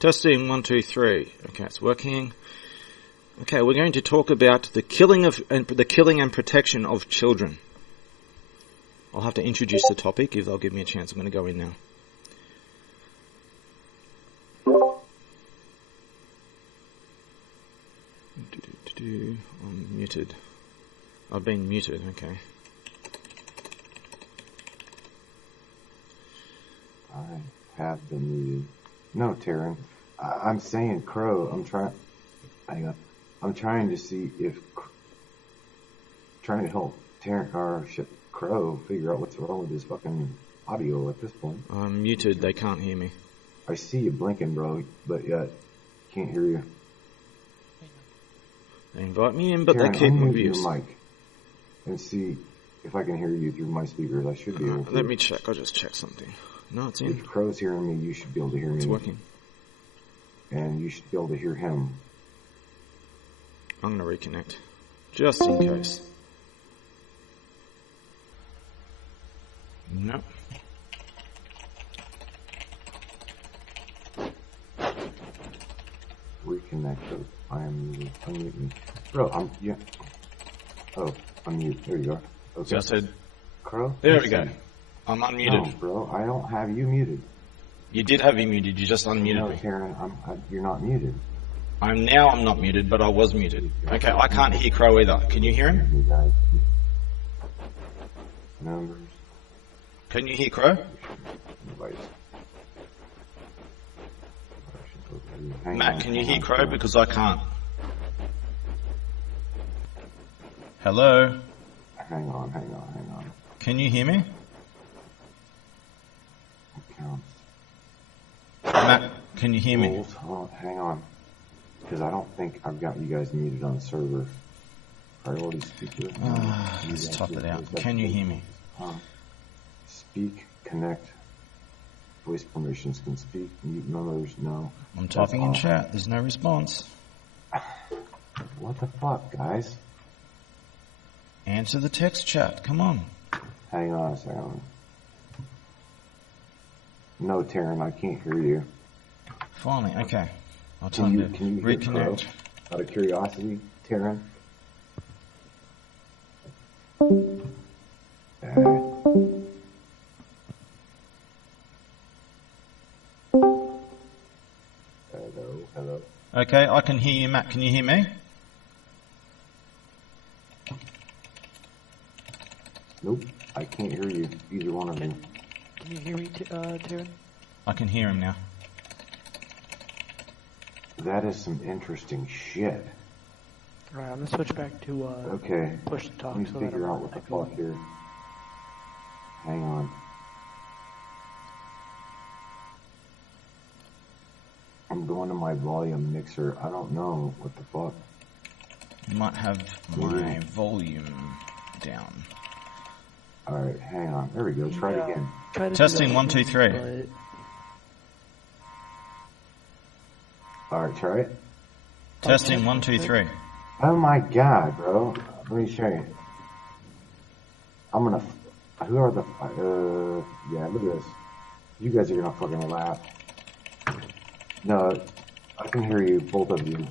Testing 1, 2, 3. Okay, it's working. Okay, we're going to talk about the killing and protection of children. I'll have to introduce the topic if they'll give me a chance. I'm going to go in now. I'm muted. I've been muted. Okay. I have been muted. No, Taryn. I'm saying Crow. Hang on. I'm trying to see if... Trying to help Taryn, or Crow figure out what's wrong with his fucking audio at this point. I'm muted. They can't hear me. I see you blinking, bro, but yet can't hear you. They invite me in, but Taryn, they keep my unmute views. your mic and see if I can hear you through my speakers. I should be able to. Let me check. I'll just check something. No, it's in. If Crow's hearing me, you should be able to hear me. It's working. And you should be able to hear him. I'm going to reconnect. Just in case. No. Reconnect. I am muted. Unmute me. Bro, yeah. Oh, unmute. There you go. Okay. Just said. Crow? There we go. I'm unmuted. No, bro, I don't have you muted. You did have me muted. You just unmuted me. Karen, you're not muted. I'm not muted, but I was muted. Okay, I can't hear Crow either. Can you hear him? You guys. Numbers. Can you hear Crow? Matt, can you hear Crow? Because I can't. Hello? Hang on. Can you hear me? Counts. Matt, can you hear me? Hang on. Because I don't think I've got you guys muted on the server. Priority speaker. Let's top it out. Can you hear me? Speak, connect. Voice permissions can speak. Mute numbers, no. I'm typing in chat. There's no response. What the fuck, guys? Answer the text chat. Come on. Hang on a second. No, Taryn, I can't hear you. Finally, okay. I'll Can you reconnect. Out of curiosity, Taryn? Hello. Okay, I can hear you, Matt. Can you hear me? Nope, I can't hear you, either one of you. Can you hear me, Taryn? I can hear him now. That is some interesting shit. Alright, I'm gonna switch back to okay. push to talk. Let me so figure out what the fuck here. Hang on. I'm going to my volume mixer. I don't know what the fuck. You might have my volume down. Alright, hang on. There we go. Try it again. Testing 1, 2, 3. Alright, try it. Testing 1, 2, 3. Oh my god, bro. Let me show you. I'm gonna... Who are the... yeah, look at this. You guys are gonna fucking laugh. No, I can hear you, both of you.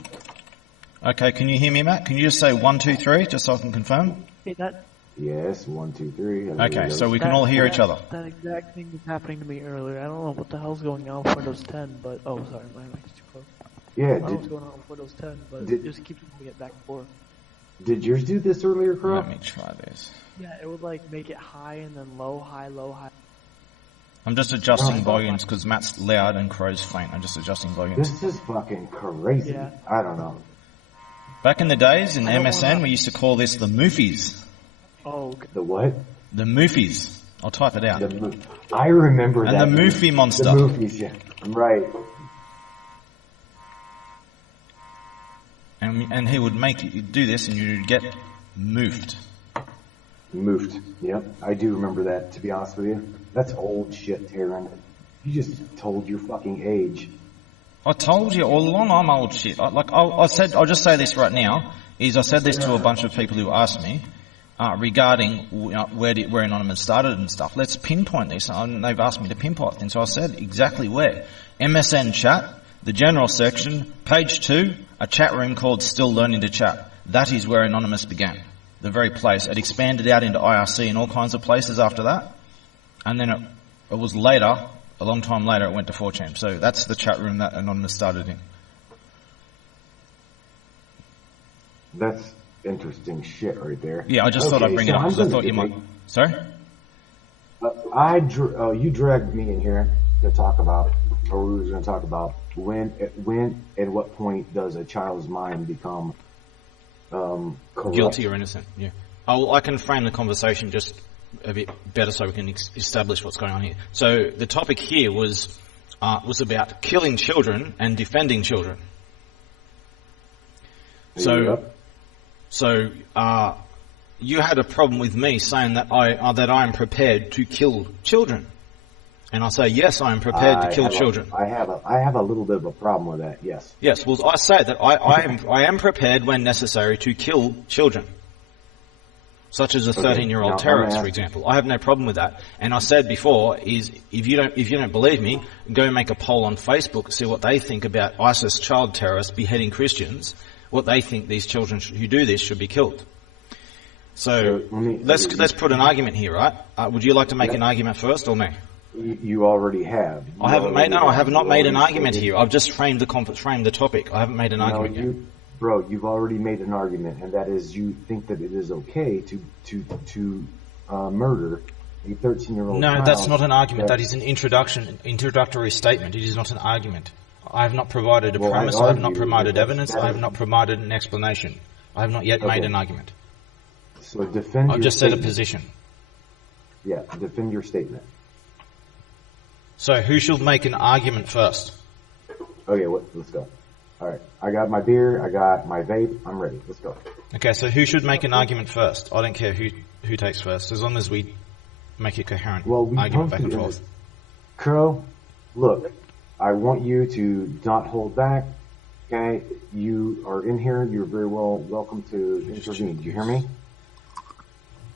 Okay, can you hear me, Matt? Can you just say 1, 2, 3, just so I can confirm? Hey, Yes, 1, 2, 3. Okay, so we can all hear each other. That exact thing was happening to me earlier. I don't know what the hell's going on with Windows 10, but... Oh, sorry, my mic is too close. Yeah, I don't know what's going on with Windows 10, but it just keeps moving it back and forth. Did yours do this earlier, Crow? Let me try this. Yeah, it would like make it high and then low, high, low, high. I'm just adjusting volumes because Matt's loud and Crow's faint. I'm just adjusting volumes. This is fucking crazy. Yeah. I don't know. Back in the days in MSN, we used to call this the Moofies. Oh, okay. The what? The Moofies. I'll type it out. I remember and that. And the Moofie monster. The Moofies, yeah. Right. And he would make you do this and you'd get moofed. Moofed. Yep. I do remember that, to be honest with you. That's old shit, Taryn. You just told your fucking age. I told you all along I'm old shit. I said, I'll just say this right now, I said this to a bunch of people who asked me, regarding where Anonymous started and stuff. Let's pinpoint this. And they've asked me to pinpoint things. So I said exactly where. MSN chat, The general section, page 2, a chat room called Still Learning to Chat. That is where Anonymous began. The very place. It expanded out into IRC and all kinds of places after that. And then it was later, a long time later, it went to 4chan. So that's the chat room that Anonymous started in. That's interesting shit right there. Yeah, I just thought I'd bring it up because I thought you might... Sorry? You dragged me in here to talk about, or we were going to talk about, when at what point does a child's mind become corrupt? Guilty or innocent, yeah. I can frame the conversation just a bit better so we can establish what's going on here. So the topic here was about killing children and defending children. So you had a problem with me saying that I am prepared to kill children, and I say yes, I am prepared to kill children. I have a little bit of a problem with that. Yes. Yes. Well, I say that I am prepared when necessary to kill children, such as a 13-year-old terrorist, for example. I have no problem with that. And I said before is if you don't believe me, go make a poll on Facebook, see what they think about ISIS child terrorists beheading Christians. What they think these children who do this should be killed. So let's put an argument here, right? Would you like to make an argument first or me? You already have. I have not made an argument here. I've just framed the topic. I haven't made an argument yet. Bro, you've already made an argument, and that is you think that it is okay to murder a 13-year-old No, child. that's not an argument. That is an introductory statement. It is not an argument. I have not provided a premise. I have not provided evidence. I have not provided an explanation. I have not yet made an argument. So defend. I've just said a position. Yeah, defend your statement. So who should make an argument first? Okay, let's go. All right, I got my beer. I got my vape. I'm ready. Let's go. Okay, so who should make an argument first? I don't care who takes first, as long as we make a coherent argument back and forth. Crow, look, I want you to not hold back. Okay, you are in here. You're very welcome to intervene. Do you hear me?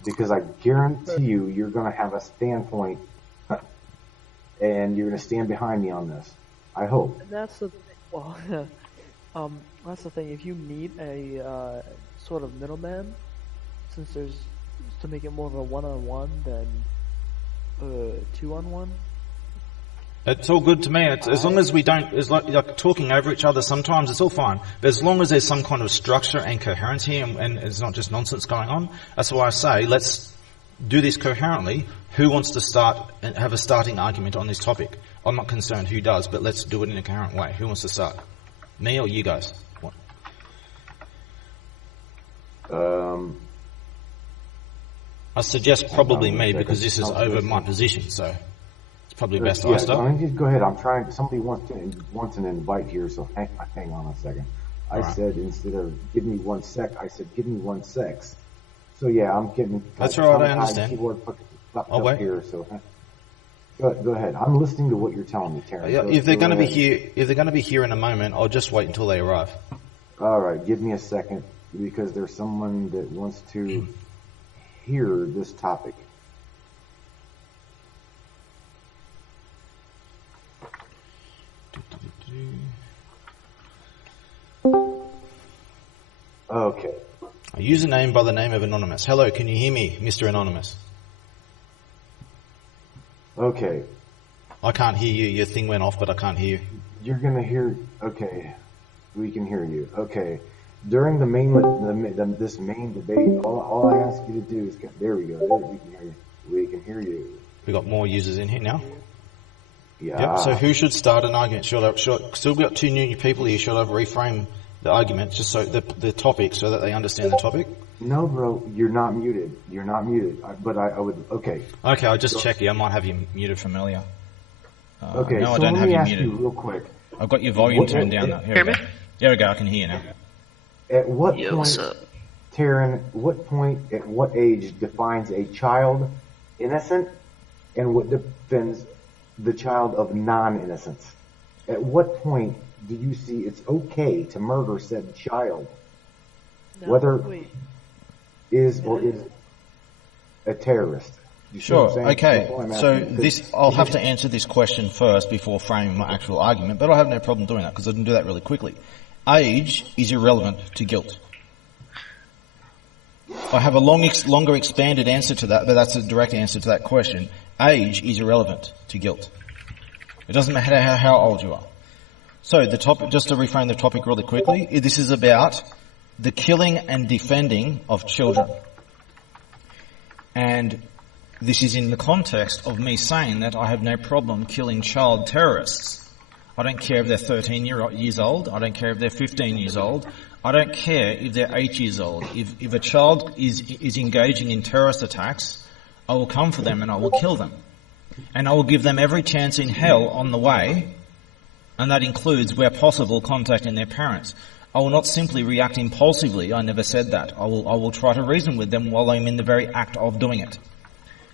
Because I guarantee you're going to have a standpoint, and you're going to stand behind me on this. I hope. That's the that's the thing. If you need a sort of middleman, since there's to make it more of a one-on-one than 2-on-1. It's all good to me. As long as we don't, it's like talking over each other sometimes, it's all fine. But as long as there's some kind of structure and coherency and it's not just nonsense going on, that's why I say let's do this coherently. Who wants to start and have a starting argument on this topic? I'm not concerned who does, but let's do it in a coherent way. Who wants to start? Me or you guys? What? I suggest probably me because this is over my position, so it's probably best I start. Just go ahead. I'm trying. Somebody wants an invite here, so hang on a second. I said instead of give me 1 sec, I said give me 1 sec. So yeah, I'm getting. That's all right. I understand. I'll wait here. So go ahead. I'm listening to what you're telling me, Terrence. If they're going to be here in a moment, I'll just wait until they arrive. All right, give me a second because there's someone that wants to hear this topic. Okay. A username by the name of Anonymous. Hello, can you hear me, Mr. Anonymous? Okay. I can't hear you. Your thing went off, but I can't hear you. You're gonna hear. Okay, we can hear you. Okay. During this main debate, all I ask you to do is there we go. There, we can hear you. We can hear you. We got more users in here now. Yeah. Yep. So who should start an argument? Still got two new people here. Should I reframe the argument just so the topic so that they understand the topic? No, bro, you're not muted. You're not muted. But I would. Okay. Okay, I'll just check you. I might have you muted familiar. Okay. No, so I don't have you muted. Let me ask you real quick. I've got your volume turned down. Here we go. There we go. I can hear you now. At what point, Taryn? What point? At what age defines a child innocent, and what defines the child of non-innocence? At what point do you see it's okay to murder said child, whether is or is a terrorist? You see Sure. what I'm saying? Okay. That's why I'm So asking, 'cause- I'll have to answer this question first before framing my actual argument, but I have no problem doing that because I can do that really quickly. Age is irrelevant to guilt. I have a longer expanded answer to that, but that's a direct answer to that question. Age is irrelevant to guilt. It doesn't matter how old you are. So the topic, just to reframe the topic really quickly, this is about the killing and defending of children. And this is in the context of me saying that I have no problem killing child terrorists. I don't care if they're 13 years old. I don't care if they're 15 years old. I don't care if they're 8 years old. If a child is engaging in terrorist attacks, I will come for them and I will kill them. And I will give them every chance in hell on the way, and that includes, where possible, contacting their parents. I will not simply react impulsively. I never said that. I will try to reason with them while I'm in the very act of doing it.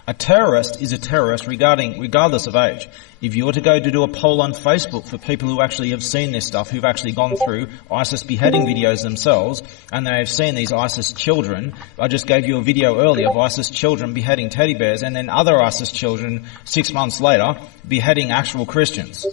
A terrorist is a terrorist regardless of age. If you were to go to do a poll on Facebook for people who actually have seen this stuff, who've actually gone through ISIS beheading videos themselves, and they have seen these ISIS children, I just gave you a video earlier of ISIS children beheading teddy bears, and then other ISIS children 6 months later beheading actual Christians.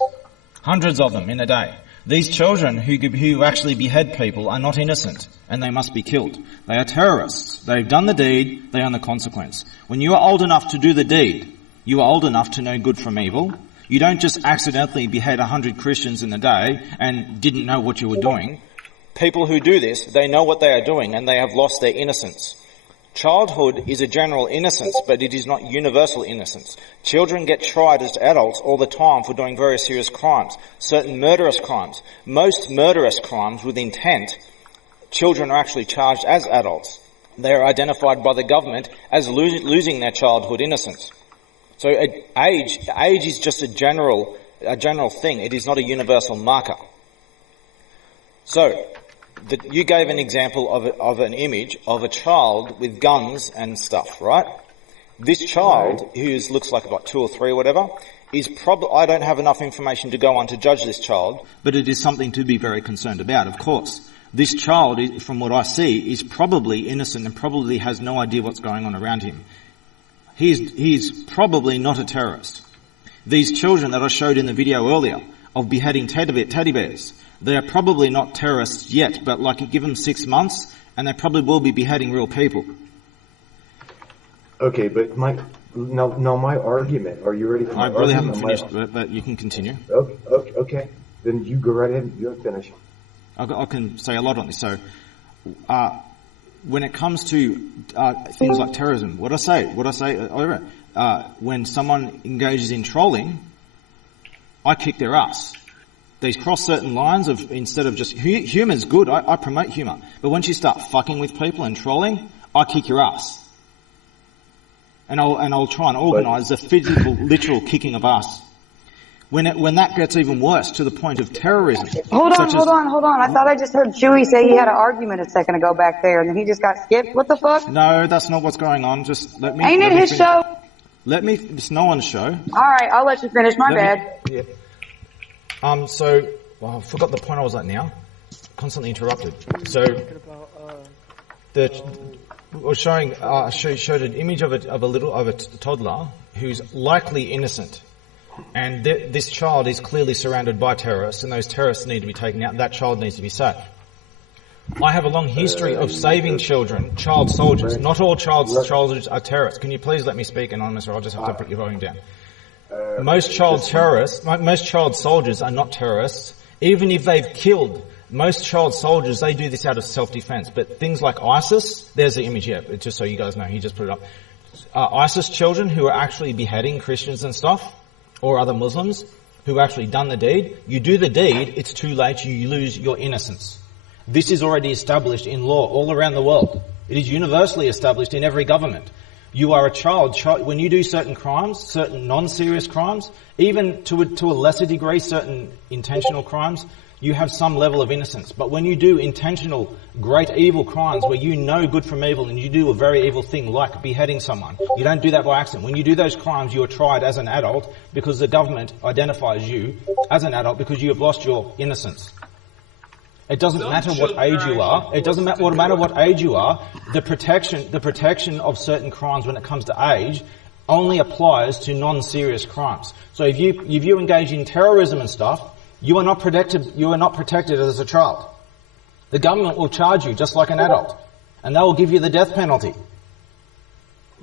Hundreds of them in a day. These children who actually behead people are not innocent, and they must be killed. They are terrorists. They've done the deed, they own the consequence. When you are old enough to do the deed, you are old enough to know good from evil. You don't just accidentally behead 100 Christians in a day and didn't know what you were doing. People who do this, they know what they are doing, and they have lost their innocence. Childhood is a general innocence, but it is not universal innocence. Children get tried as adults all the time for doing very serious crimes, certain murderous crimes. Most murderous crimes with intent, children are actually charged as adults. They are identified by the government as losing their childhood innocence. So age is just a general thing. It is not a universal marker. So, you gave an example of an image of a child with guns and stuff, right? This child, who looks like about 2 or 3 or whatever, is probably, I don't have enough information to go on to judge this child, but it is something to be very concerned about, of course. This child, from what I see, is probably innocent and probably has no idea what's going on around him. He's probably not a terrorist. These children that I showed in the video earlier of beheading teddy bears, they are probably not terrorists yet, but give them 6 months and they probably will be beheading real people. Okay, but my argument, are you ready for my argument? I really haven't finished, but you can continue. Okay. Then you go right ahead and you're finished. I can say a lot on this. So, when it comes to things like terrorism, what I say, when someone engages in trolling, I kick their ass. They cross certain lines of, instead of just, humour's good, I promote humour. But once you start fucking with people and trolling, I kick your ass. And I'll try and organise a physical, literal kicking of ass. When that gets even worse, to the point of terrorism. Hold on. I thought I just heard Chewy say he had an argument a second ago back there, and then he just got skipped. What the fuck? No, that's not what's going on. Just let me... Ain't it his show? It's no one's show. Alright, I'll let you finish. My bad. Yeah. I forgot the point I was at now. Constantly interrupted. So, showed an image of a toddler who's likely innocent. And this child is clearly surrounded by terrorists, and those terrorists need to be taken out, and that child needs to be saved. I have a long history of saving children, child soldiers. Not all child soldiers are terrorists. Can you please let me speak, Anonymous, or I'll just have to put your volume down. Most child soldiers are not terrorists. Even if they've killed most child soldiers, they do this out of self-defense. But things like ISIS, there's the image here, just so you guys know, he just put it up. ISIS children who are actually beheading Christians and stuff, or other Muslims who actually done the deed, you do the deed, it's too late, you lose your innocence. This is already established in law all around the world. It is universally established in every government. You are a child. When you do certain crimes, certain non-serious crimes, even to a lesser degree, certain intentional crimes, you have some level of innocence. But when you do intentional, great evil crimes where you know good from evil and you do a very evil thing like beheading someone, you don't do that by accident. When you do those crimes, you are tried as an adult because the government identifies you as an adult because you have lost your innocence. It doesn't matter what age you are. It doesn't matter what age you are. The protection of certain crimes when it comes to age only applies to non-serious crimes. So if you engage in terrorism and stuff, you are not protected. You are not protected as a child. The government will charge you just like an adult, and they will give you the death penalty.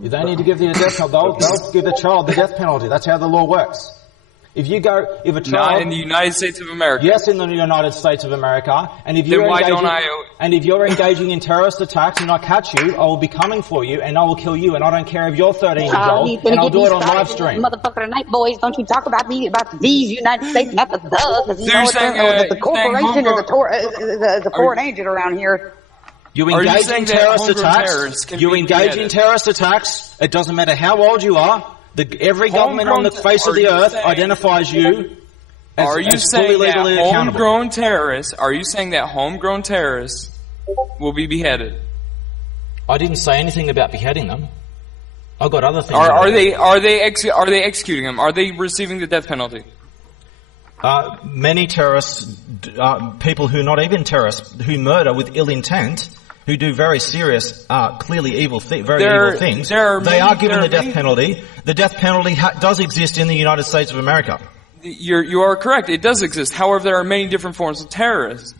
If they need to give you the death penalty, they'll give the child the death penalty. That's how the law works. If a child... Not in the United States of America. Yes, in the United States of America. And if you're engaging in terrorist attacks and I catch you, I will be coming for you and I will kill you. And I don't care if you're 13 years old, and I'll do it on live stream. Motherfucker tonight, boys. Don't you talk about these United States, not the because you know what the corporation is a foreign agent around here. You engage in terrorist attacks. You engage in terrorist attacks. It doesn't matter how old you are. Every government on the face of the earth identifies you as fully legally accountable. Are you saying that homegrown terrorists will be beheaded? I didn't say anything about beheading them. I got other things. Are they executing them? Are they receiving the death penalty? Many terrorists, people who are not even terrorists, who murder with ill intent, who do very serious, clearly evil things, they are given the death penalty. The death penalty does exist in the United States of America. You are correct. It does exist. However, there are many different forms of terrorism.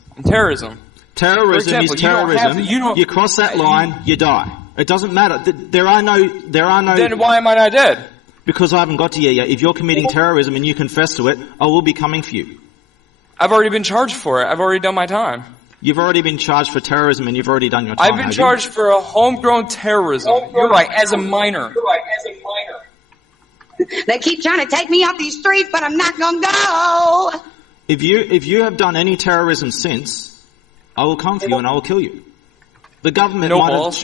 Terrorism is terrorism. You cross that line, you die. It doesn't matter. There are no. Then why am I not dead? Because I haven't got to you yet. If you're committing terrorism and you confess to it, I will be coming for you. I've already been charged for it. I've already done my time. You've already been charged for terrorism and you've already done your time. I've been charged for a homegrown terrorism. You're right, as a minor. They keep trying to take me off these streets, but I'm not gonna go. If you have done any terrorism since, I will come for you and I will kill you. The government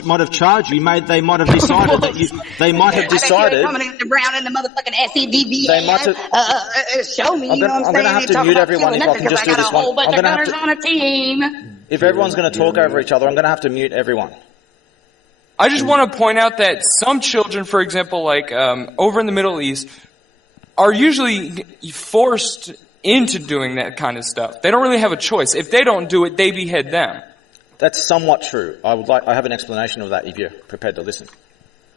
might have charged you. They might have decided that you. They might have decided. Coming in the brown and the motherfucking SCDVA. They might have. Show me. I'm going to have to mute everyone if I can just do this one. I'm going to have to. On a team. If everyone's going to talk over each other, I'm going to have to mute everyone. I just want to point out that some children, for example, like over in the Middle East, are usually forced into doing that kind of stuff. They don't really have a choice. If they don't do it, they behead them. That's somewhat true. I have an explanation of that if you're prepared to listen.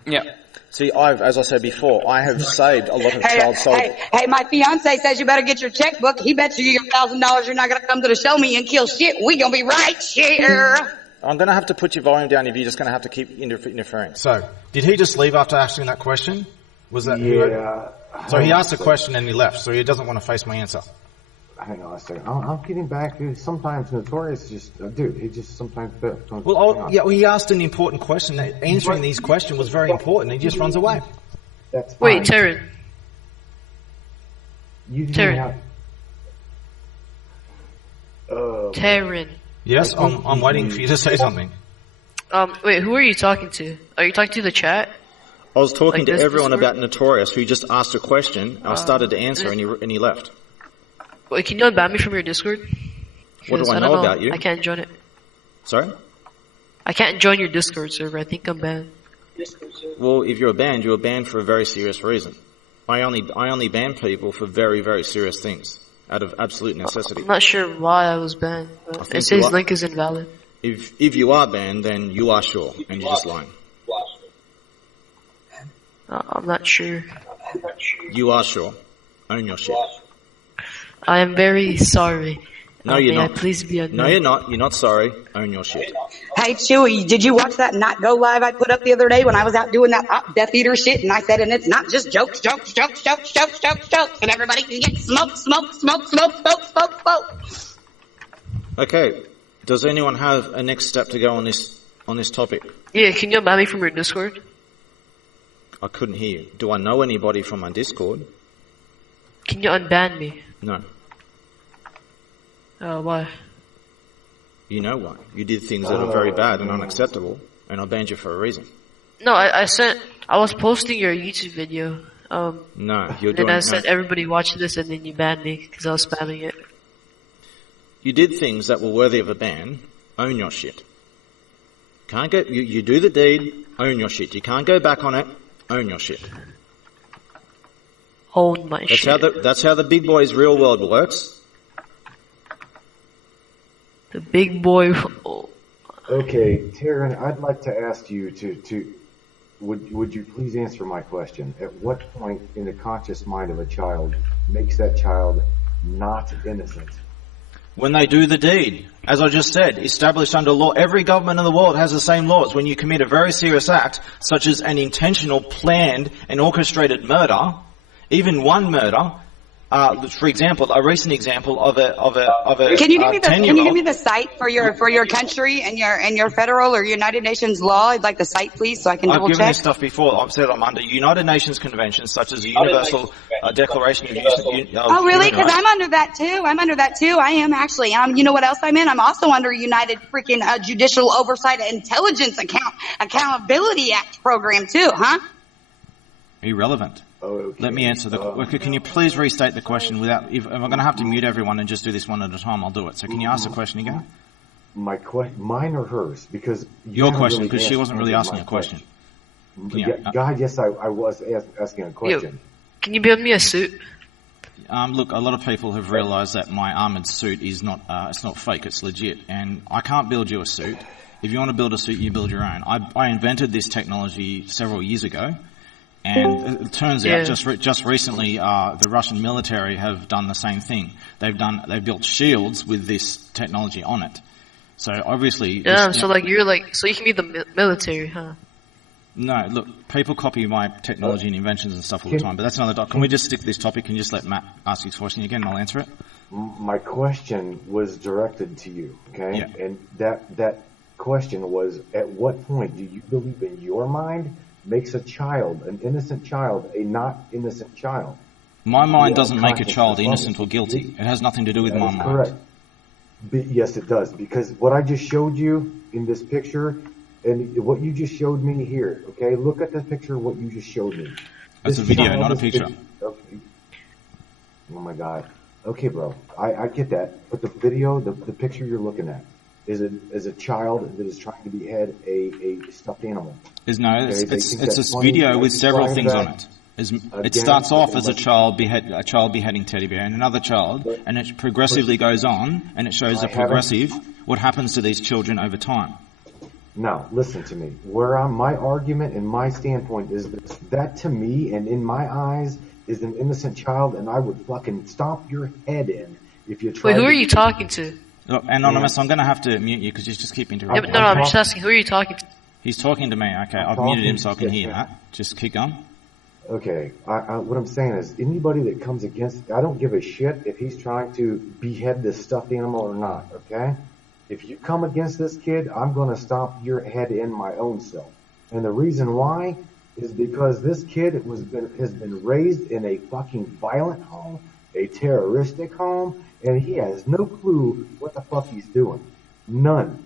Yeah. See, as I said before, I have saved a lot of child soldiers. Hey, my fiance says you better get your checkbook. He bets you your $1,000 you're not going to come to the show me and kill shit. We going to be right here. I'm going to have to put your volume down if you're just going to have to keep interfering. So, did he just leave after asking that question? Was that? Yeah. So he asked a question and he left, so he doesn't want to face my answer. Hang on a second. I'm getting back. Sometimes Notorious just, dude, he just sometimes... he asked an important question. Answering these questions was very important. He just runs away. That's fine. Wait, Taryn. Taryn. Taryn. Yes, I'm waiting for you to say something. Wait, who are you talking to? Are you talking to the chat? I was talking to everyone about Notorious, who just asked a question. I started to answer, and he left. Wait, can you unban me from your Discord? What do I know about you? I can't join it. Sorry? I can't join your Discord server. I think I'm banned. Well, if you're banned, you're banned for a very serious reason. I only ban people for very, very serious things, out of absolute necessity. I'm not sure why I was banned, but it says link is invalid. If you are banned, then you are sure, and you're just lying. I'm not sure. You are sure. Own your shit. I am very sorry. No, you're not. Please be No, you're not. You're not sorry. Own your shit. Hey, Chewy, did you watch that Not Go Live I put up the other day when I was out doing that Death Eater shit? And I said, and it's not just jokes. And everybody can get smoke. Okay. Does anyone have a next step to go on this topic? Yeah, can you unban me from your Discord? I couldn't hear you. Do I know anybody from my Discord? Can you unban me? No. Why? You know why. You did things that are very bad and unacceptable, and I banned you for a reason. No, I was posting your YouTube video. No, you're doing... And I said everybody watch this, and then you banned me because I was spamming it. You did things that were worthy of a ban. Own your shit. Can't go... You do the deed, own your shit. You can't go back on it, own your shit. Own my shit. That's how the big boy's real world works. The big boy. Okay, Taryn, I'd like to ask you to would you please answer my question? At what point in the conscious mind of a child makes that child not innocent? When they do the deed, as I just said, established under law. Every government in the world has the same laws. When you commit a very serious act, such as an intentional, planned, and orchestrated murder, even one murder. For example, a recent example of a Can you give me the 10-year-old. Can you give me the site for your country and your federal or United Nations law? I'd like the site, please, so I can I've double given check. this stuff before. I've said I'm under United Nations conventions, such as the Universal Declaration of Oh, really? Human Because Rights. I'm under that too. I am actually. You know what else I'm in? I'm also under United freaking Judicial Oversight and Intelligence Accountability Act program too, huh? Irrelevant. Okay. Let me answer can you please restate the question without? If I'm going to have to mute everyone and just do this one at a time, I'll do it. So can you ask the question again? Mine or hers? Because Your question, because she wasn't really asking a question. God, yes, I was asking a question. Can you build me a suit? Look, a lot of people have realised that my armoured suit is not, it's not fake, it's legit, and I can't build you a suit. If you want to build a suit, you build your own. I invented this technology several years ago, and it turns out just recently the Russian military have done the same thing. They've built shields with this technology on it. So obviously, so you can be the military, huh? No, look, people copy my technology and inventions and stuff all the time, but that's another. Can we just stick to this topic and just let Matt ask his question again, and I'll answer it? My question was directed to you, okay? Yeah. And that question was: at what point do you believe in your mind makes a child, an innocent child, a not innocent child? My mind doesn't make a child innocent or guilty. It has nothing to do with my mind. Correct. Yes, it does, because what I just showed you in this picture and what you just showed me here, okay? Look at the picture of what you just showed me. That's a video, not a picture. Okay. Oh my God. Okay, bro. I get that. But the video, the picture you're looking at is a child that is trying to behead a stuffed animal. It's a funny. video with several Describe things that. on it. It Again, starts off as a let's- child beheading teddy bear and another child, and it progressively goes on, and it shows what happens to these children over time. Now, listen to me. My argument and my standpoint is that to me and in my eyes is an innocent child, and I would fucking stomp your head in if you try. Wait, who are you talking to? Look, Anonymous, I'm going to have to mute you because you just keep interrupting. Yeah, but no, I'm just asking, who are you talking to? He's talking to me. Okay, I've muted him so I can hear that. Just keep going. Okay, what I'm saying is anybody that comes against, I don't give a shit if he's trying to behead this stuffed animal or not, okay? If you come against this kid, I'm going to stomp your head in my own self. And the reason why is because this kid has been raised in a fucking violent home, a terroristic home, and he has no clue what the fuck he's doing. None.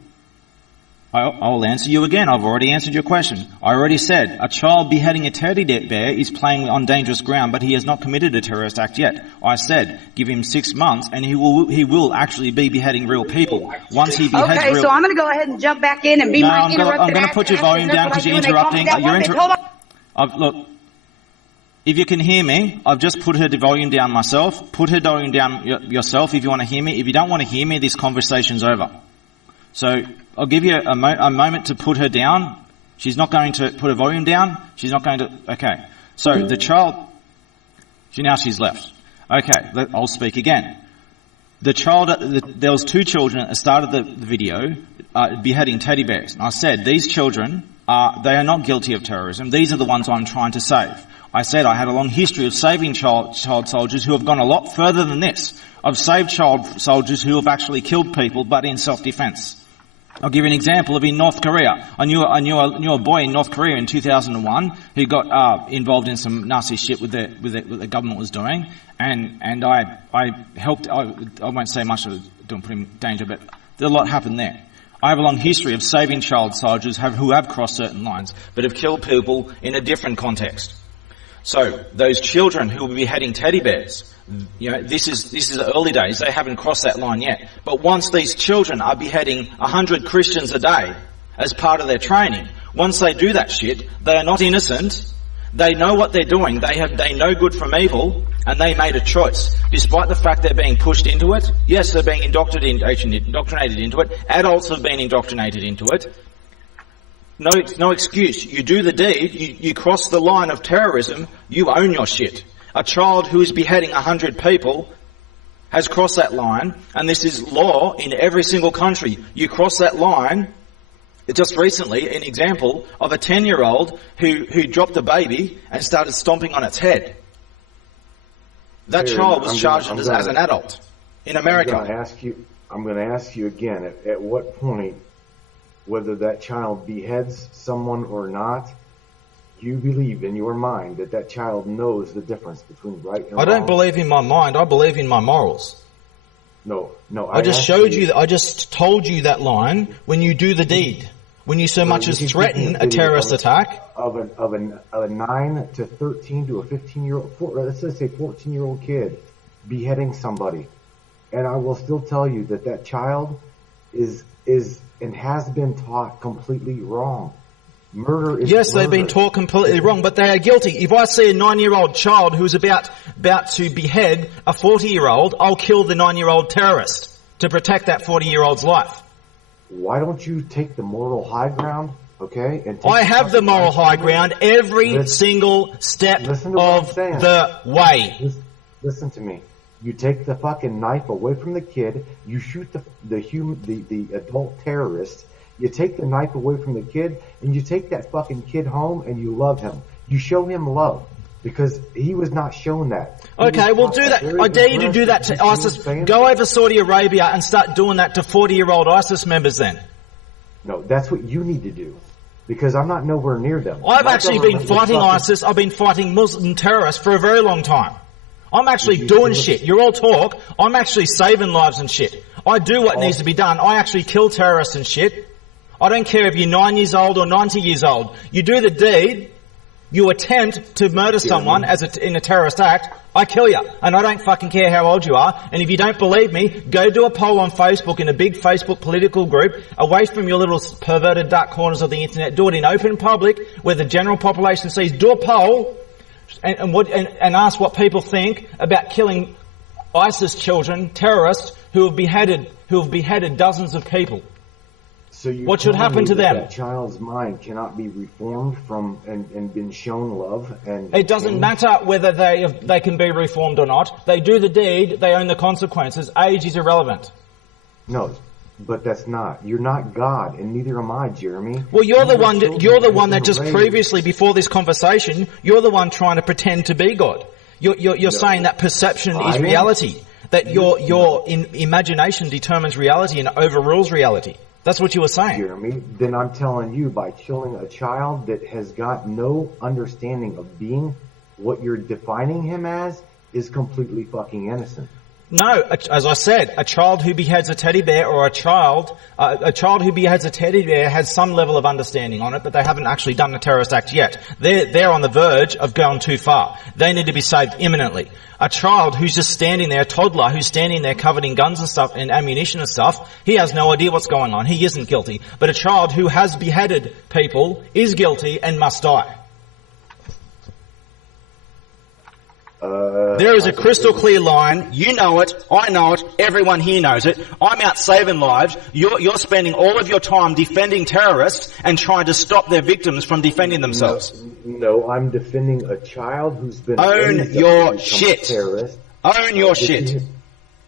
I'll answer you again. I've already answered your question. I already said a child beheading a teddy bear is playing on dangerous ground, but he has not committed a terrorist act yet. I said give him 6 months, and he will actually be beheading real people. Once he beheads Okay, so I'm going to go ahead and jump back in and be No, my I'm interrupted going to put your volume down because you're interrupting. Hold on. Look, if you can hear me, I've just put her volume down myself. Put her volume down yourself if you want to hear me. If you don't want to hear me, this conversation's over. So I'll give you a moment to put her down. She's not going to put her volume down. She's not going to... Okay. So the child... Now she's left. Okay, I'll speak again. The child... There was 2 children at the start of the video beheading teddy bears. And I said, these children, they are not guilty of terrorism. These are the ones I'm trying to save. I said I had a long history of saving child soldiers who have gone a lot further than this. I've saved child soldiers who have actually killed people, but in self-defense. I'll give you an example of in North Korea. I knew a boy in North Korea in 2001 who got involved in some nasty shit with what the government was doing, and I helped. I won't say much of it, don't put him in danger, but a lot happened there. I have a long history of saving child soldiers who have crossed certain lines, but have killed people in a different context. So those children who will be beheading teddy bears, this is early days. They haven't crossed that line yet. But once these children are beheading 100 Christians a day as part of their training, once they do that shit, they are not innocent. They know what they're doing. They know good from evil, and they made a choice. Despite the fact they're being pushed into it, yes, they're being indoctrinated into it. Adults have been indoctrinated into it. No excuse. You do the deed, you cross the line of terrorism, you own your shit. A child who is beheading 100 people has crossed that line, and this is law in every single country. You cross that line. Just recently, an example of a 10-year-old who dropped a baby and started stomping on its head. That child was charged as an adult in America. I'm going to ask you again, at what point, whether that child beheads someone or not, you believe in your mind that child knows the difference between right and wrong? I don't believe in my mind, I believe in my morals. No. I just told you that line when you do the deed. When you so much as threaten a terrorist attack. Of a 9 to 13 to a 15-year-old, let's just say 14-year-old kid beheading somebody. And I will still tell you that child is and has been taught completely wrong. Murder is Yes, murder. they've been taught completely wrong, but they are guilty. If I see a 9-year-old child who's about to behead a 40-year-old, I'll kill the 9-year-old terrorist to protect that 40-year-old's life. Why don't you take the moral high ground, okay? And I have the moral high ground every single step of the way. Listen to me. You take the fucking knife away from the kid. You shoot the adult terrorist. You take the knife away from the kid, and you take that fucking kid home, and you love him. You show him love because he was not shown that. Okay, well do that. I dare you to do that to ISIS. Go over Saudi Arabia and start doing that to 40-year-old ISIS members then. No, that's what you need to do. Because I'm not nowhere near them. I've actually been fighting ISIS. I've been fighting Muslim terrorists for a very long time. I'm actually doing shit. You're all talk. I'm actually saving lives and shit. I do what needs to be done. I actually kill terrorists and shit. I don't care if you're 9 years old or 90 years old. You do the deed. You attempt to murder someone in a terrorist act, I kill you. And I don't fucking care how old you are. And if you don't believe me, go do a poll on Facebook in a big Facebook political group, away from your little perverted dark corners of the internet. Do it in open public where the general population sees. Do a poll and ask what people think about killing ISIS children, terrorists who have beheaded dozens of people. So what should happen to them? That child's mind cannot be reformed from and been shown love. And it doesn't matter whether they can be reformed or not. They do the deed. They own the consequences. Age is irrelevant. No, but that's not. You're not God, and neither am I, Jeremy. Well, you're the one that just previously, before this conversation, you're the one trying to pretend to be God. You're saying that perception is reality. That your imagination determines reality and overrules reality. That's what you were saying. Jeremy, then I'm telling you, by killing a child that has got no understanding of being what you're defining him as is completely fucking innocent. No, as I said, a child who beheads a teddy bear or a child who beheads a teddy bear has some level of understanding on it, but they haven't actually done a terrorist act yet. They're on the verge of going too far. They need to be saved imminently. A child who's just standing there, a toddler who's standing there covered in guns and stuff and ammunition and stuff, he has no idea what's going on. He isn't guilty. But a child who has beheaded people is guilty and must die. There is a crystal clear line. You know it. I know it. Everyone here knows it. I'm out saving lives. You're spending all of your time defending terrorists and trying to stop their victims from defending themselves. No, I'm defending a child who's been Own your shit. Terrorist. Own your shit.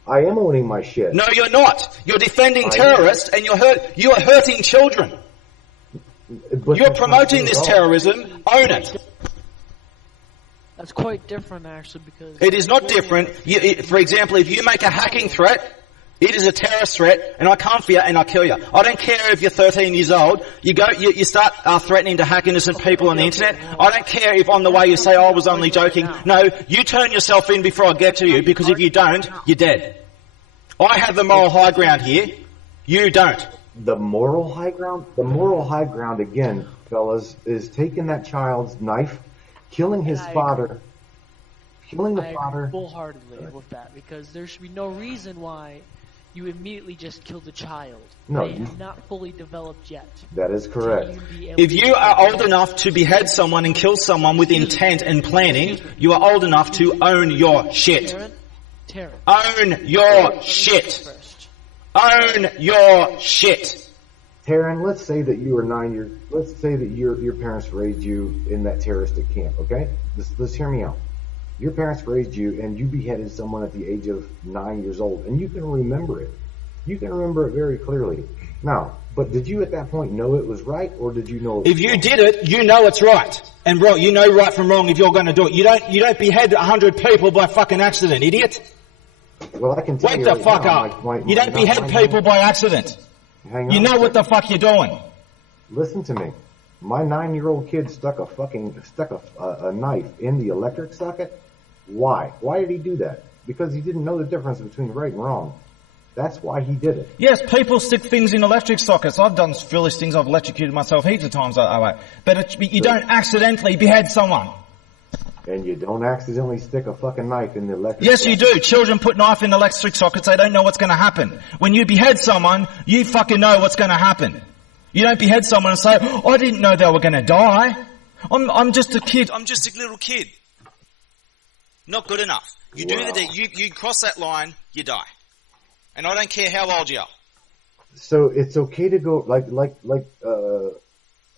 I am owning my shit. No, you're not. You're defending terrorists and you are hurting children. But you're promoting this terrorism. Own it. That's quite different, actually, because... It is not different. For example, if you make a hacking threat, it is a terrorist threat, and I come for you and I kill you. I don't care if you're 13 years old. You start threatening to hack innocent people on the internet. I don't care if on the way you say, oh, I was only joking. No, you turn yourself in before I get to you, because if you don't, you're dead. I have the moral high ground here. You don't. The moral high ground? The moral high ground, again, fellas, is taking that child's knife, killing his father, killing the father. I agree full-heartedly with that, because there should be no reason why you immediately just kill the child. No, they have not fully developed yet. That is correct. If you are old enough to behead someone and kill someone with intent and planning, you are old enough to own your shit. Own your shit. Own your shit. Taryn, let's say that you were 9 years. Let's say that your parents raised you in that terroristic camp. Okay, let's hear me out. Your parents raised you, and you beheaded someone at the age of 9 years old, and you can remember it. You can remember it very clearly. Now, but did you at that point know it was right, or did you know it was If you wrong? did it, you know it's right. And bro, you know right from wrong if you're going to do it. You don't behead 100 people by fucking accident, idiot. Well, I can tell Wake you the right fuck now, up. You don't behead people by accident. Hang on You a know what the second. fuck you're doing. Listen to me. My 9-year-old kid stuck a knife in the electric socket. Why? Why did he do that? Because he didn't know the difference between right and wrong. That's why he did it. Yes, people stick things in electric sockets. I've done foolish things. I've electrocuted myself heaps of times that way. But you don't accidentally behead someone. And you don't accidentally stick a fucking knife in the electric Yes, you socket. do. Children put knife in electric sockets. They don't know what's going to happen. When you behead someone, you fucking know what's going to happen. You don't behead someone and say, oh, I didn't know they were going to die. I'm just a kid. I'm just a little kid. Not good enough. You do Wow. you cross that line, you die. And I don't care how old you are. So it's okay to go like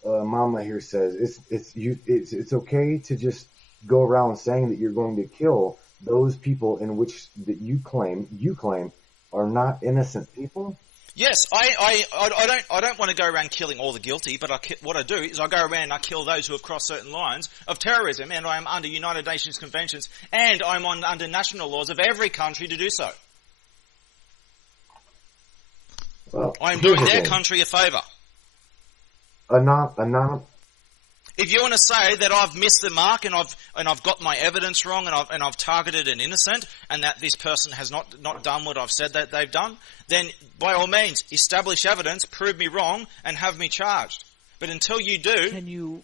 Mama here says. It's okay to just go around saying that you're going to kill those people in which that you claim are not innocent people. Yes, I don't want to go around killing all the guilty, but what I do is I go around and I kill those who have crossed certain lines of terrorism, and I am under United Nations conventions, and I'm under national laws of every country to do so. Well, I am here's doing the their thing. country a favour. If you want to say that I've missed the mark and I've got my evidence wrong and I've targeted an innocent and that this person has not done what I've said that they've done, then by all means establish evidence, prove me wrong, and have me charged. But until you do,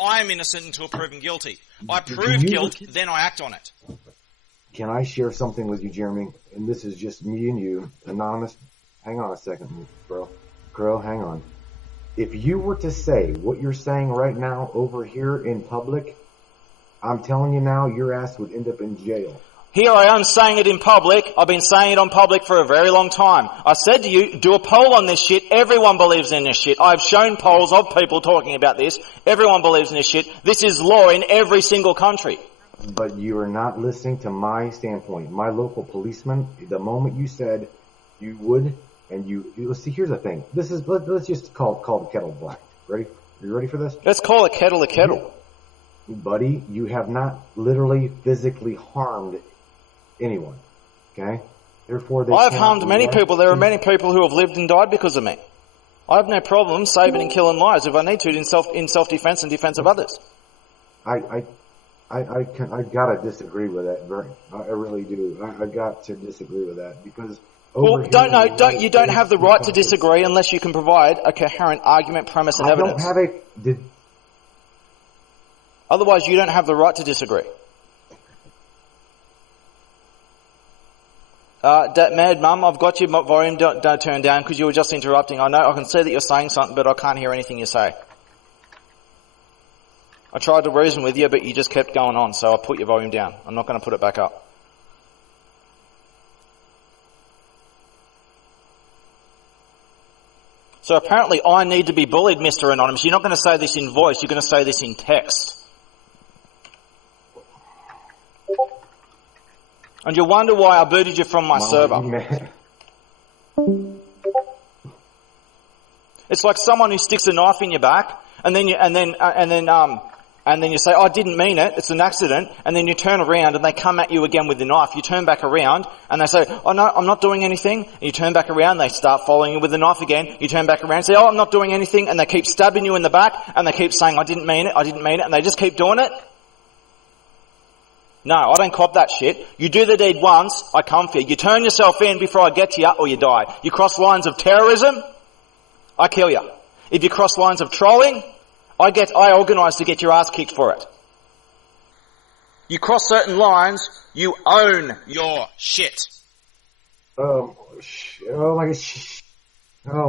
I am innocent until proven guilty. I prove guilt, then I act on it. Can I share something with you, Jeremy? And this is just me and you, anonymous. Hang on a second, bro. Girl, hang on. If you were to say what you're saying right now over here in public, I'm telling you now, your ass would end up in jail. Here I am saying it in public. I've been saying it on public for a very long time. I said to you, do a poll on this shit. Everyone believes in this shit. I've shown polls of people talking about this. Everyone believes in this shit. This is law in every single country. But you are not listening to my standpoint. My local policeman, the moment you said you would, and you see, here's the thing. Let's just call the kettle black. Ready? Are you ready for this? Let's call a kettle a kettle. Buddy, you have not literally physically harmed anyone. Okay? Therefore, I've harmed many people. There are many people who have lived and died because of me. I have no problem saving and killing lives if I need to in self-defense and defense of others. I gotta disagree with that. I really do. I got to disagree with that because. Well, you don't have the right to disagree unless you can provide a coherent argument, premise, and evidence. I don't have Otherwise, you don't have the right to disagree. Mad Mum, I've got your volume turned down because you were just interrupting. I know I can see that you're saying something, but I can't hear anything you say. I tried to reason with you, but you just kept going on, so I put your volume down. I'm not going to put it back up. So apparently I need to be bullied, Mr. Anonymous. You're not going to say this in voice, you're going to say this in text. And you wonder why I booted you from my server. It's like someone who sticks a knife in your back, and then you say, oh, I didn't mean it, it's an accident, and then you turn around and they come at you again with the knife. You turn back around and they say, oh no, I'm not doing anything. And you turn back around, they start following you with the knife again. You turn back around and say, oh, I'm not doing anything, and they keep stabbing you in the back, and they keep saying, I didn't mean it, and they just keep doing it. No, I don't cop that shit. You do the deed once, I come for you. You turn yourself in before I get to you, or you die. You cross lines of terrorism, I kill you. If you cross lines of trolling, I organise to get your ass kicked for it. You cross certain lines, you own your shit. Oh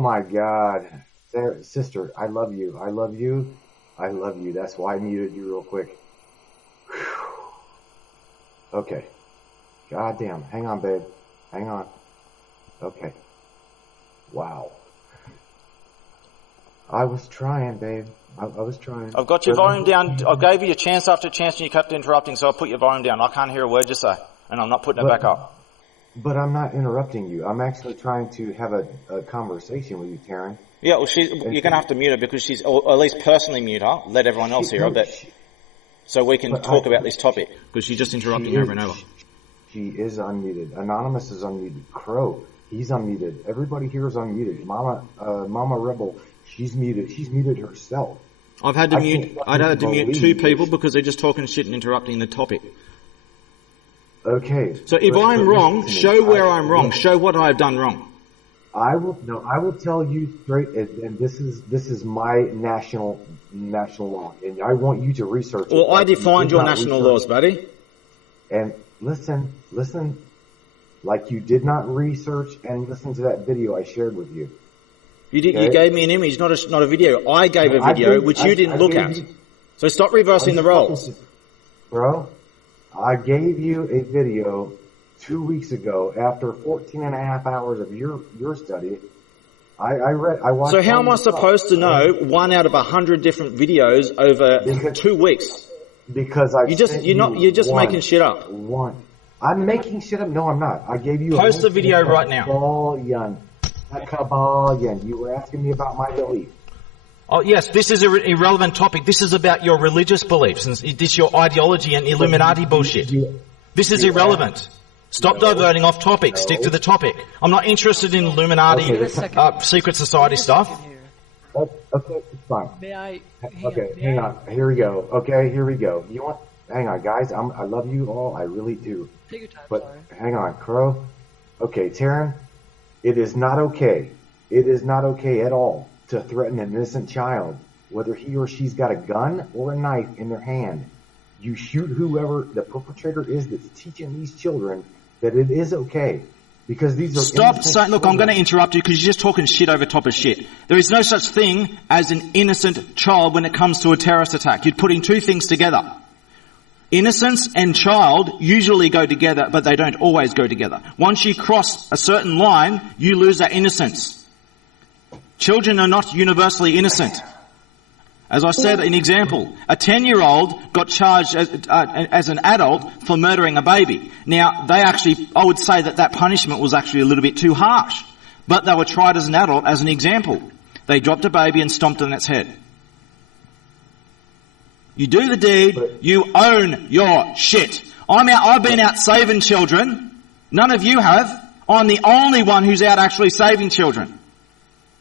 my God. Sarah, sister, I love you. I love you. I love you. That's why I muted you real quick. Whew. Okay. God damn. Hang on, babe. Hang on. Okay. Wow. I was trying, babe. I was trying. I've got your volume down. I gave you a chance after chance and you kept interrupting, so I put your volume down. I can't hear a word you say, and I'm not putting it back up. But I'm not interrupting you. I'm actually trying to have a conversation with you, Taryn. Yeah, well, you're going to have to mute her because she's, or at least personally mute her. Let everyone else hear her, but so we can talk about this topic because she's just interrupting over and over. She is unmuted. Anonymous is unmuted. Crow, he's unmuted. Everybody here is unmuted. Mama Rebel, she's muted. She's muted herself. I've had to mute two people because they're just talking shit and interrupting the topic. Okay. So if I'm wrong, show where I'm wrong. Show what I've done wrong. I will tell you straight, and this is my national law, and I want you to research it. Well, I defined your national laws, buddy. And listen, like you did not research and listen to that video I shared with you. You did. Okay? You gave me an image, not a video. I gave a video which you didn't look at. So stop reversing the roles. Bro, I gave you a video 2 weeks ago after 14 and a half hours of your study. I watched. So how am I supposed to know 1 out of 100 different videos over 2 weeks? Because you're just making shit up. I'm making shit up. No, I'm not. I gave you post the video right now. Kabbalion. You were asking me about my belief. Oh yes, this is an irrelevant topic. This is about your religious beliefs and this your ideology and Illuminati bullshit. This is irrelevant. Stop diverting off topic. Stick to the topic. I'm not interested in Illuminati, secret society stuff. Okay, it's fine. May I? Hang on. Here we go. Okay, here we go. Hang on, guys. I love you all. I really do. Take your time. But sorry. hang on, Crow. Okay, Taryn. It is not okay. It is not okay at all to threaten an innocent child, whether he or she's got a gun or a knife in their hand. You shoot whoever the perpetrator is that's teaching these children that it is okay. Because these are Stop saying, look, I'm going to interrupt you because you're just talking shit over top of shit. There is no such thing as an innocent child when it comes to a terrorist attack. You're putting two things together. Innocence and child usually go together, but they don't always go together. Once you cross a certain line, you lose that innocence. Children are not universally innocent. As I said, an example, a 10-year-old got charged as an adult for murdering a baby. Now, I would say that punishment was actually a little bit too harsh. But they were tried as an adult as an example. They dropped a baby and stomped on its head. You do the deed, you own your shit. I've been out saving children. None of you have. I'm the only one who's out actually saving children.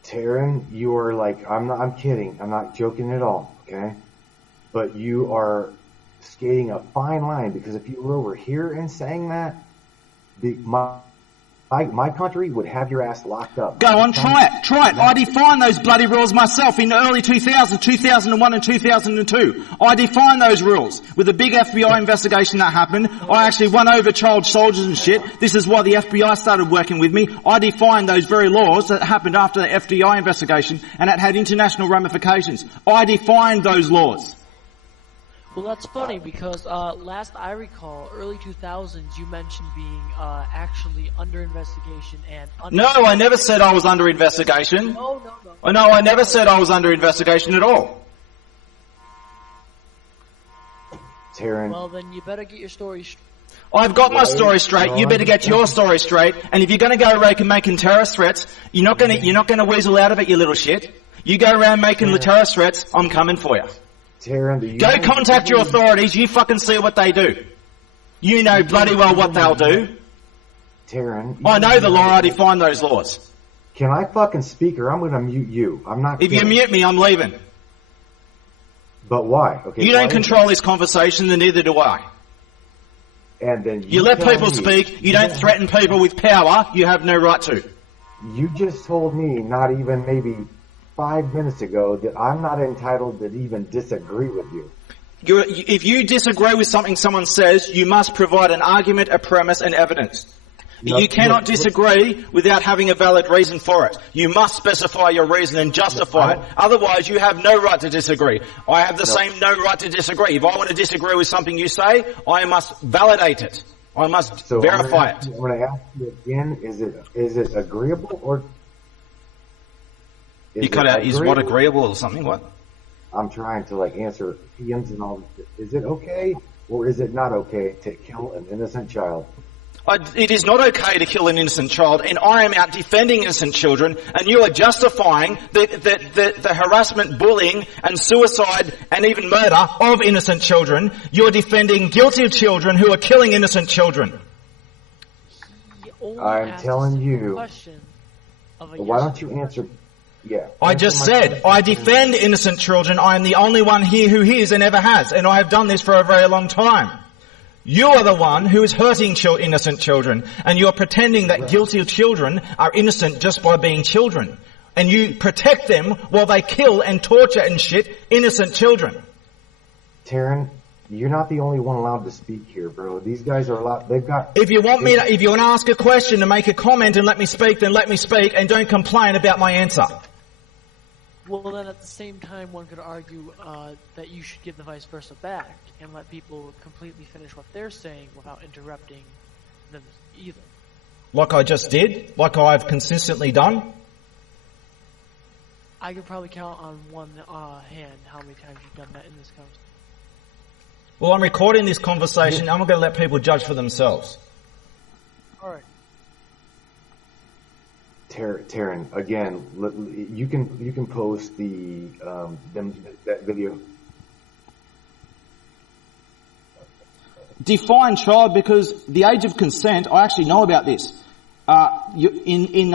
Taryn, you are like, I'm kidding. I'm not joking at all, okay? But you are skating a fine line because if you were over here and saying that, my country would have your ass locked up. Go on, try it. I defined those bloody rules myself in the early 2000s, 2001 and 2002. I defined those rules. With the big FBI investigation that happened, I actually won over child soldiers and shit. This is why the FBI started working with me. I defined those very laws that happened after the FBI investigation, and it had international ramifications. I defined those laws. Well, that's funny because last I recall, early 2000s, you mentioned being actually under investigation and... No, I never said I was under investigation. No. No, I never said I was under investigation at all. Taryn. Well, then you better get your story straight. I've got my story straight. You better get your story straight. And if you're going to go around making terrorist threats, you're not going to weasel out of it, you little shit. You go around making the terrorist threats, I'm coming for you. Taryn, go contact your authorities. You fucking see what they do. You know bloody well what they'll do. Taryn. I know the law. I define those laws. Can I fucking speak or I'm going to mute you? I'm not If kidding. you mute me, I'm leaving. But why? Okay. You don't control this conversation, then neither do I. And then you let people speak. You don't threaten people with power. You have no right to. You just told me not even maybe 5 minutes ago that I'm not entitled to even disagree with you. If you disagree with something someone says, you must provide an argument, a premise, and evidence. You cannot disagree without having a valid reason for it. You must specify your reason and justify it. Otherwise, you have no right to disagree. I have the same no right to disagree. If I want to disagree with something you say, I must validate it. I must verify it. I'm going to ask you again, is it agreeable or... You cut out, is what agreeable or something, what? I'm trying to like answer PMs and all. Is it okay or is it not okay to kill an innocent child? It is not okay to kill an innocent child, and I am out defending innocent children, and you are justifying the harassment, bullying, and suicide, and even murder of innocent children. You are defending guilty children who are killing innocent children. I'm telling you. Why don't you answer? Yeah. I just said, I defend innocent children. I am the only one here who is and ever has, and I have done this for a very long time. You are the one who is hurting innocent children, and you are pretending that guilty children are innocent just by being children. And you protect them while they kill and torture and shit innocent children. Taryn, you're not the only one allowed to speak here, bro. These guys are allowed. They've got. If you want to ask a question and make a comment and let me speak, then let me speak, and don't complain about my answer. Well, then at the same time, one could argue that you should give the vice versa back and let people completely finish what they're saying without interrupting them either. Like I just did? Like I've consistently done? I could probably count on one hand how many times you've done that in this conversation. Well, I'm recording this conversation. I'm not going to let people judge for themselves. All right. Taryn, again, you can post that video. Define child, because the age of consent, I actually know about this. In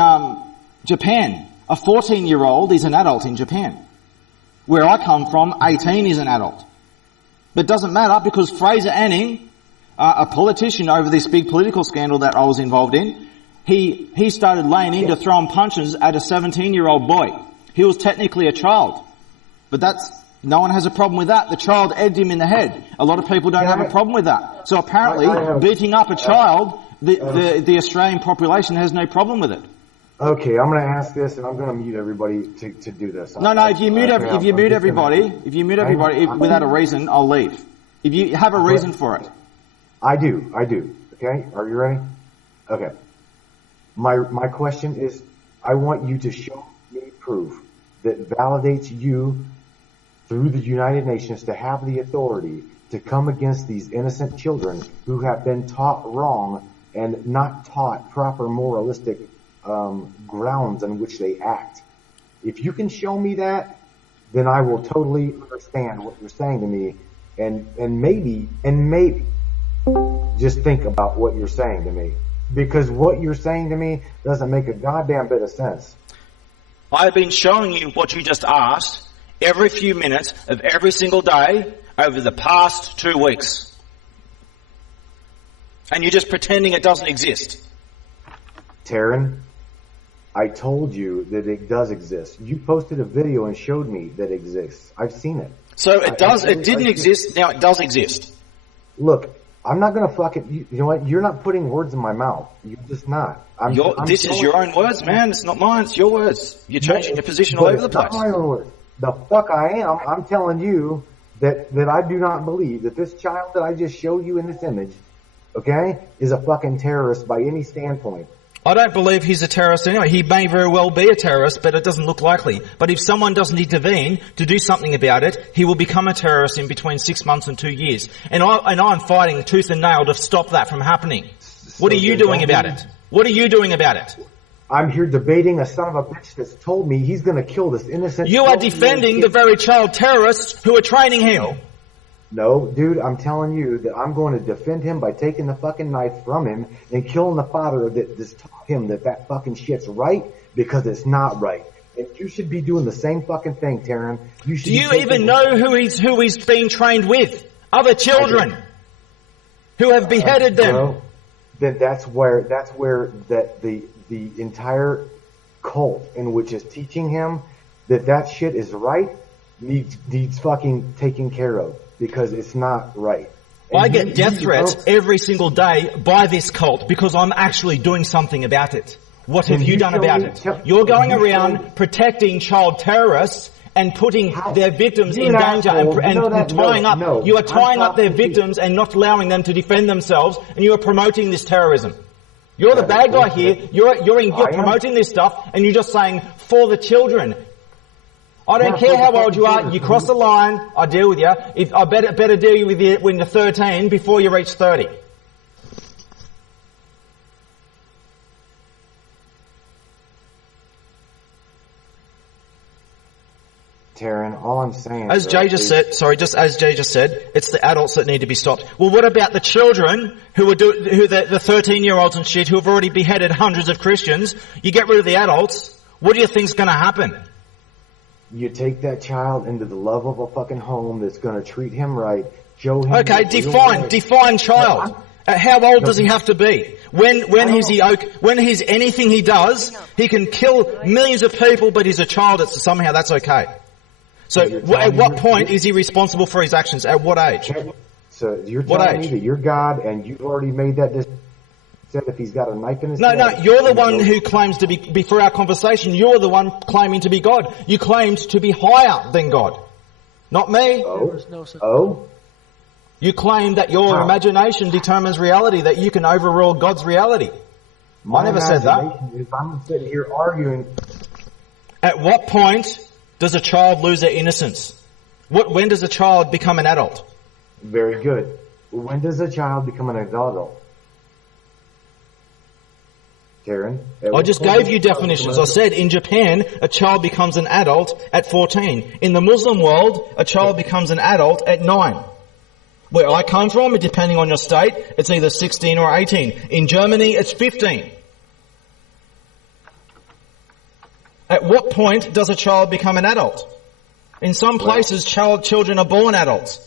Japan, a 14-year-old is an adult in Japan. Where I come from, 18 is an adult. But it doesn't matter, because Fraser Anning, a politician over this big political scandal that I was involved in, he started laying into throwing punches at a 17-year-old boy. He was technically a child. But no one has a problem with that. The child egged him in the head. A lot of people don't have a problem with that. So apparently, beating up a child, the Australian population has no problem with it. Okay, I'm going to ask this, and I'm going to mute everybody to do this. No, if you mute everybody without a reason, I'll leave. If you have a reason for it. I do. Okay, are you ready? Okay. My question is, I want you to show me proof that validates you through the United Nations to have the authority to come against these innocent children who have been taught wrong and not taught proper moralistic grounds on which they act. If you can show me that, then I will totally understand what you're saying to me, and maybe just think about what you're saying to me. Because what you're saying to me doesn't make a goddamn bit of sense. I've been showing you what you just asked every few minutes of every single day over the past 2 weeks. And you're just pretending it doesn't exist. Taryn, I told you that it does exist. You posted a video and showed me that it exists. I've seen it. So it didn't exist, now it does exist. Look, I'm not going to fucking... You know what? You're not putting words in my mouth. You're just not. This is your own words, man. It's not mine. It's your words. You're changing your position all over the place. It's not my own words. The fuck I am. I'm telling you that I do not believe that this child that I just showed you in this image, okay, is a fucking terrorist by any standpoint. I don't believe he's a terrorist anyway. He may very well be a terrorist, but it doesn't look likely. But if someone doesn't intervene to do something about it, he will become a terrorist in between 6 months and 2 years. And I'm fighting tooth and nail to stop that from happening. What are you doing about it? What are you doing about it? I'm here debating a son of a bitch that's told me he's going to kill this innocent... You are defending the very child terrorists who are training him. No, dude, I'm telling you that I'm going to defend him by taking the fucking knife from him and killing the father that just taught him that fucking shit's right, because it's not right. And you should be doing the same fucking thing, Taryn. Do you even know who he's being trained with? Other children who have beheaded them. Well, then that's where the entire cult in which is teaching him that shit is right needs fucking taken care of. Because it's not right. And I get death threats every single day by this cult because I'm actually doing something about it. What have you done about it? You're going around protecting child terrorists and putting their victims in danger and tying up. You are tying up their victims and not allowing them to defend themselves, and you are promoting this terrorism. You're the bad guy here. You're promoting this stuff, and you're just saying, for the children. I don't care how old you are. You cross the line, I deal with you. If I better deal with you when you're 13 before you reach 30. Taryn, all I'm saying... As Jay just said, it's the adults that need to be stopped. Well, what about the children who the 13-year-olds and shit who have already beheaded hundreds of Christians? You get rid of the adults, what do you think's going to happen? You take that child into the love of a fucking home that's going to treat him right, show him... Okay, define child. How old does he have to be? When he's anything he does, he can kill millions of people, but he's a child, somehow that's okay. So at what point is he responsible for his actions? At what age? So you're telling me that you're God and you've already made that decision? Said if he's got a knife in his head? No, you're the one who claims to be, for our conversation, you're the one claiming to be God. You claimed to be higher than God. Not me. Oh? You claim that your imagination determines reality, that you can overrule God's reality. I never said that. I'm sitting here arguing. At what point does a child lose their innocence? When does a child become an adult? Very good. When does a child become an adult? Karen? I just gave you definitions. I said in Japan, a child becomes an adult at 14. In the Muslim world, a child becomes an adult at 9. Where I come from, depending on your state, it's either 16 or 18. In Germany, it's 15. At what point does a child become an adult? In some places, children are born adults.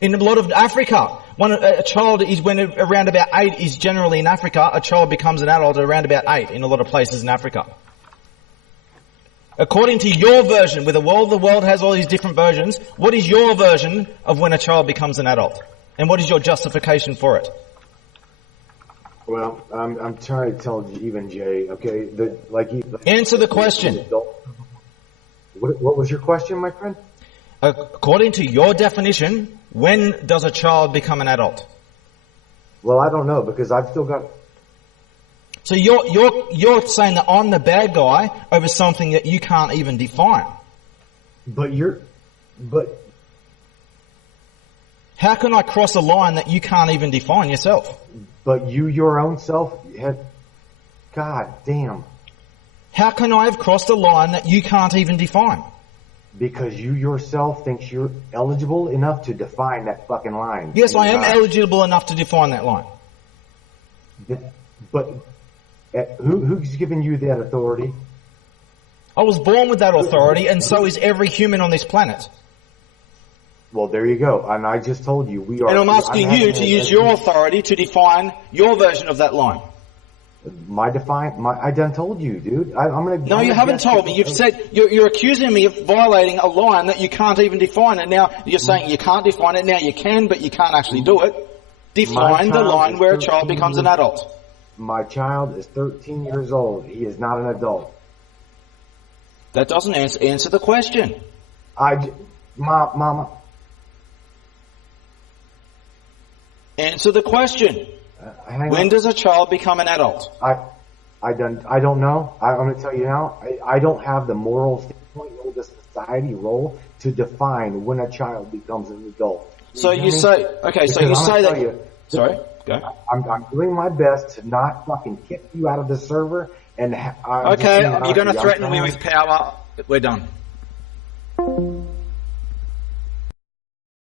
In a lot of Africa, a child is around about 8 is generally in Africa. A child becomes an adult at around about 8 in a lot of places in Africa. According to your version, with the world has all these different versions. What is your version of when a child becomes an adult? And what is your justification for it? Well, I'm trying to tell you, even Jay, okay? Answer the question. What was your question, my friend? According to your definition, when does a child become an adult? Well, I don't know, because I've still got... So you're saying that I'm the bad guy over something that you can't even define. But how can I cross a line that you can't even define yourself? But you, your own self, God damn. How can I have crossed a line that you can't even define? Because you yourself thinks you're eligible enough to define that fucking line. Yes, I am eligible enough to define that line. But who's given you that authority? I was born with that authority, and so is every human on this planet. Well, there you go. And I just told you we are... And I'm asking you to use your authority to define your version of that line. I done told you, dude. No, you haven't told me. You've said, you're accusing me of violating a line that you can't even define, and now you're saying you can't define it. Now you can, but you can't actually do it. Define the line where a child becomes an adult. My child is 13 years old. He is not an adult. That doesn't answer the question. Mama. Answer the question. When does a child become an adult? I don't know. I'm going to tell you now. I don't have the moral standpoint or the society role to define when a child becomes an adult. So you say, okay, so you say that... Sorry, go. I'm doing my best to not fucking kick you out of the server and... Okay, you're going to threaten me with power. We're done.